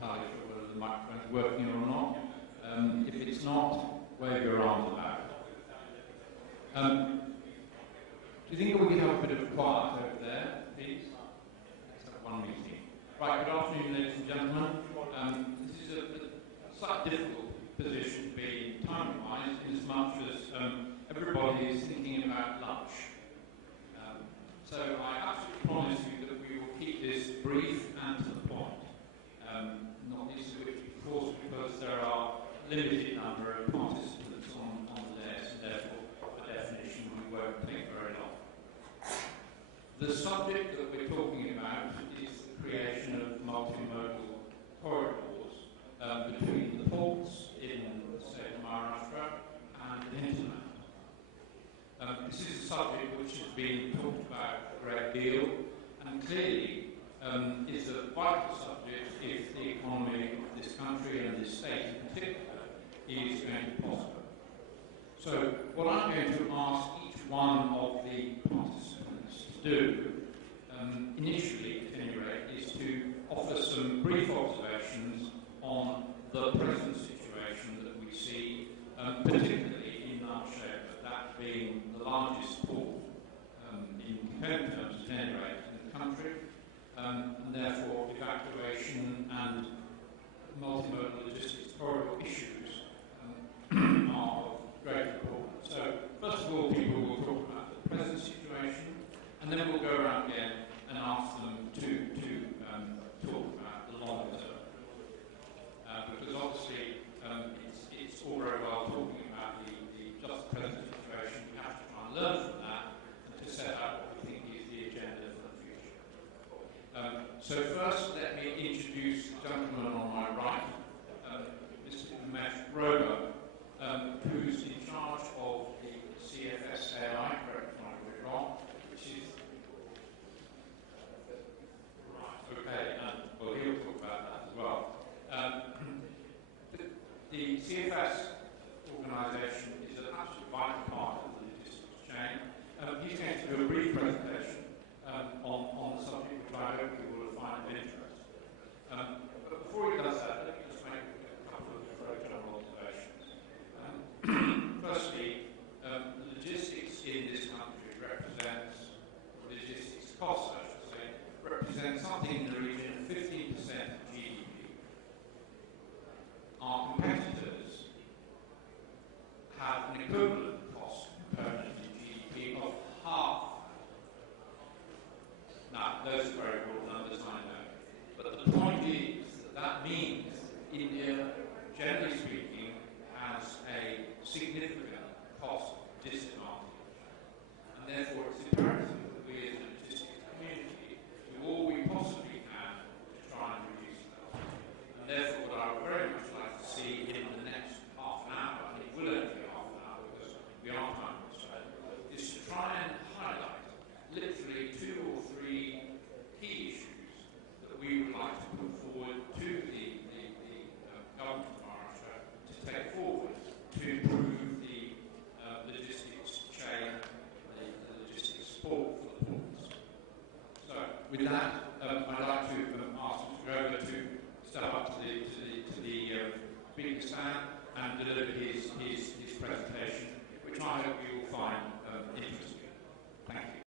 entirely sure whether the microphone's working or not. If it's not, wave your arms about. Do you think we could have a bit of quiet over there, please? Let's have one meeting. Right, good afternoon, ladies and gentlemen. This is a slightly difficult position to be in time-wise, in as much as everybody is thinking about lunch. So I absolutely promise you that we will keep this brief and to the point. Not least of which, of course, because there are a limited number of participants on the list, and therefore, by definition, we won't take very long. The subject that we're talking about is the creation of multimodal corridors between the ports in the state of Maharashtra and the hinterland. This is a subject which has been talked about a great deal, and clearly is a vital subject if the economy of this country and this state in particular is going to prosper. So what I'm going to ask each one of the participants to do, initially at any rate, is to offer some brief observations on the present situation that we see, particularly in Maersk, that being the largest port in comparative terms at any rate in the country, and therefore evacuation and multimodal logistics corridor issues are of great importance. So first of all, people will talk about the present situation, and then we'll go around again and ask them to talk about the longer term. Because obviously it's all very well talking about the just present situation. We have to try and learn from that and to set out what we think is the agenda for the future. So first, let me introduce the gentleman on my right, Mr. Maersk, who's in charge of the CFSAI, correct me if I get it wrong, which is right. Okay, well he'll talk about that as well. The CFS organisation is an absolute vital part of the logistics chain. He's going to do a brief presentation on the subject, which I hope you will find of interest. But before he does that, let me just make a couple of very general observations. Firstly, logistics in this country represents, logistics costs, I should say, represents something in the region of 15% of GDP. Our competitors have an equivalent cost component in GDP of half. Now, those are very broad numbers, I know. But the point is that means India, generally speaking, has a significant cost disadvantage. And therefore, it's imperative that we as a logistics community do all we possibly can to try and reduce that. And therefore, what I would very much like to see in the next half an hour, and it will only be half an hour because we are time constrained, is to try and highlight literally 2 or 3 key issues that we would like to put forward to the government of Maharashtra to take forward to improve the logistics chain, the logistics support for the ports. So with that, I'd like to ask Mr. Grover to step up to the speaker stand and deliver his